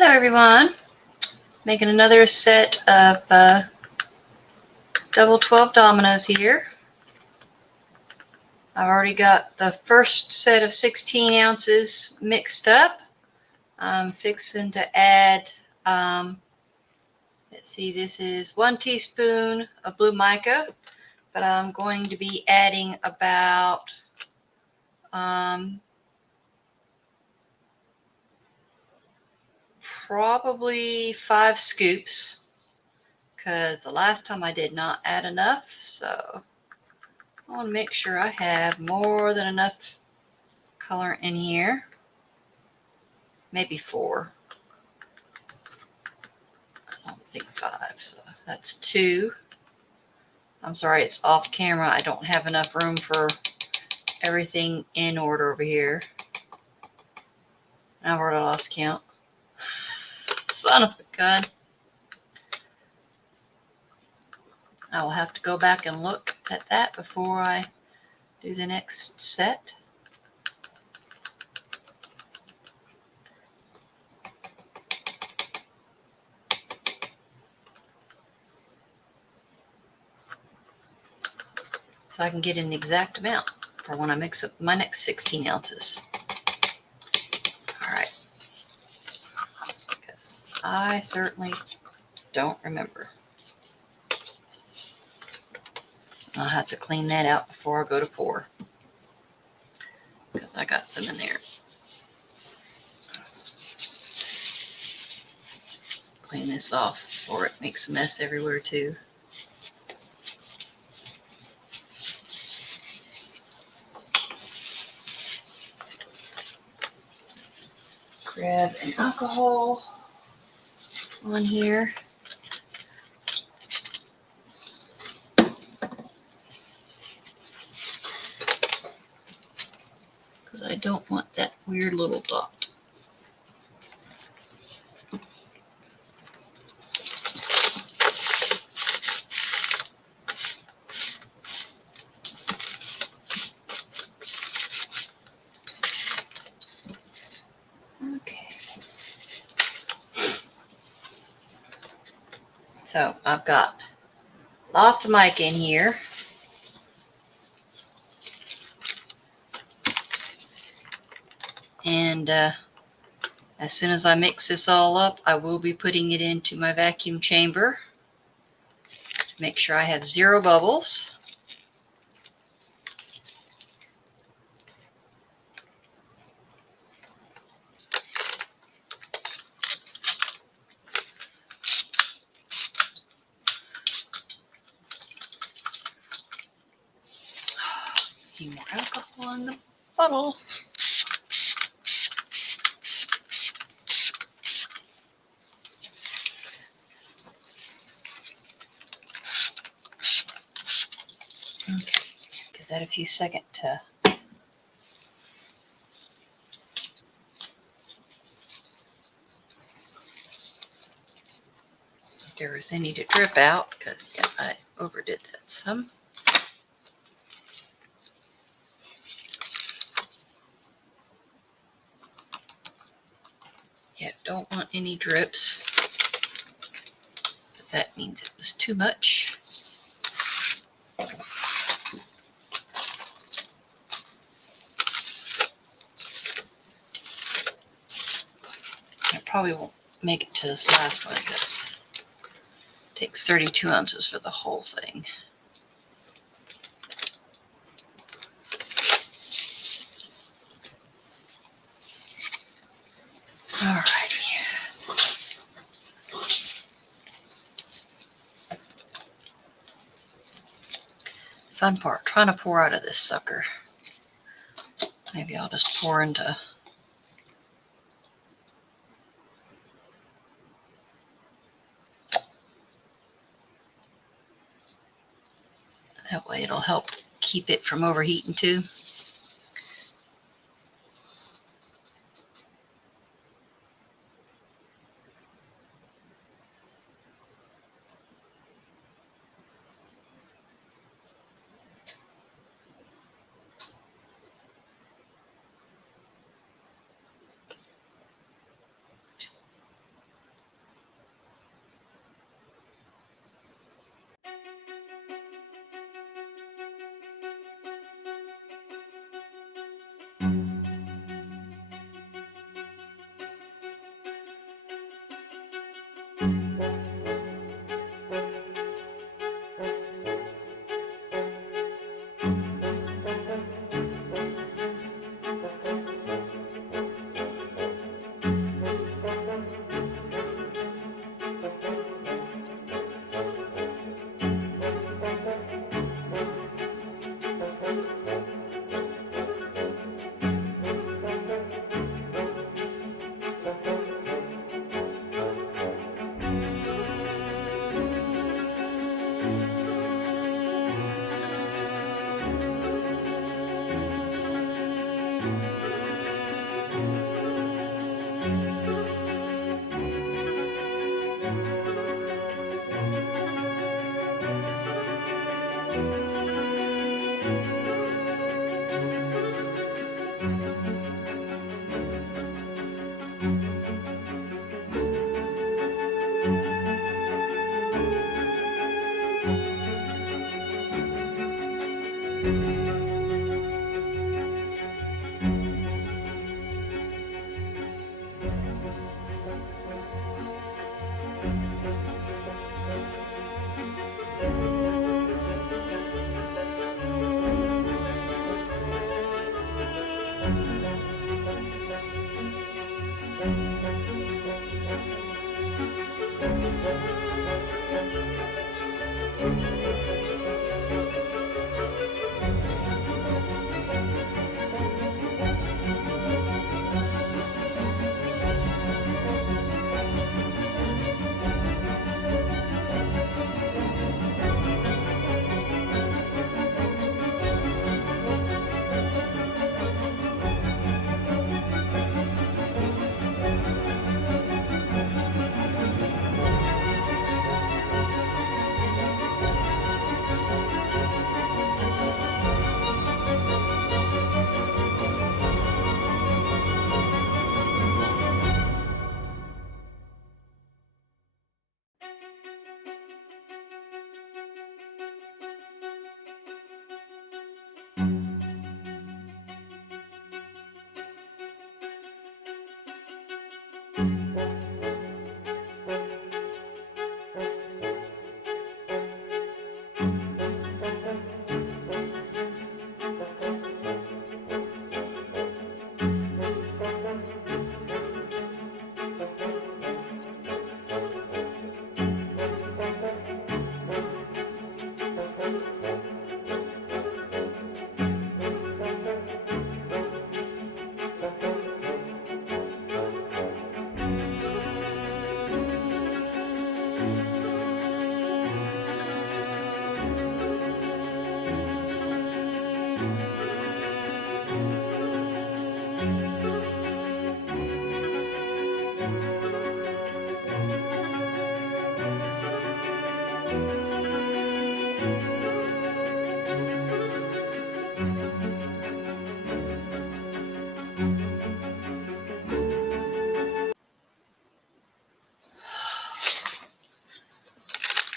Hello everyone, making another set of double 12 dominoes here. I've already got the first set of 16 ounces mixed up. I'm fixing to add, let's see, this is 1 teaspoon of blue mica, but I'm going to be adding about probably 5 scoops, because the last time I did not add enough, so I want to make sure I have more than enough color in here. Maybe 4. I don't think 5, so that's 2. I'm sorry, it's off camera. I don't have enough room for everything in order over here. I've already lost count. Son of a gun. I will have to go back and look at that before I do the next set. So I can get an exact amount for when I mix up my next 16 ounces. All right. Because I certainly don't remember. I'll have to clean that out before I go to pour, because I got some in there. Clean this off before it makes a mess everywhere too. Grab an alcohol on here. Because I don't want that weird little dot. Okay. So I've got lots of mica in here. And as soon as I mix this all up, I will be putting it into my vacuum chamber to make sure I have 0 bubbles. Need more alcohol in the bottle. Okay, give that a few seconds to if there was any to drip out, because yeah, I overdid that some. Yeah, don't want any drips, because that means it was too much. I probably won't make it to this last one, because it takes 32 ounces for the whole thing. Alrighty. Fun part, trying to pour out of this sucker. Maybe I'll just pour into that way. It'll help keep it from overheating too.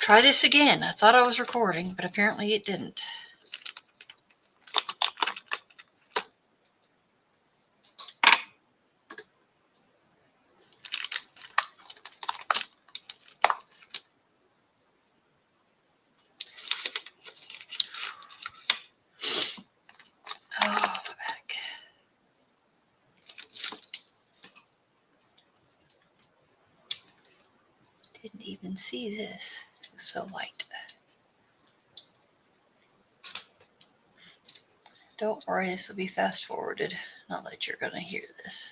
Try this again. I thought I was recording, but apparently it didn't. Oh, my back. Didn't even see this. It was so light. Don't worry, this will be fast forwarded. Not that you're going to hear this.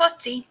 Klutzy.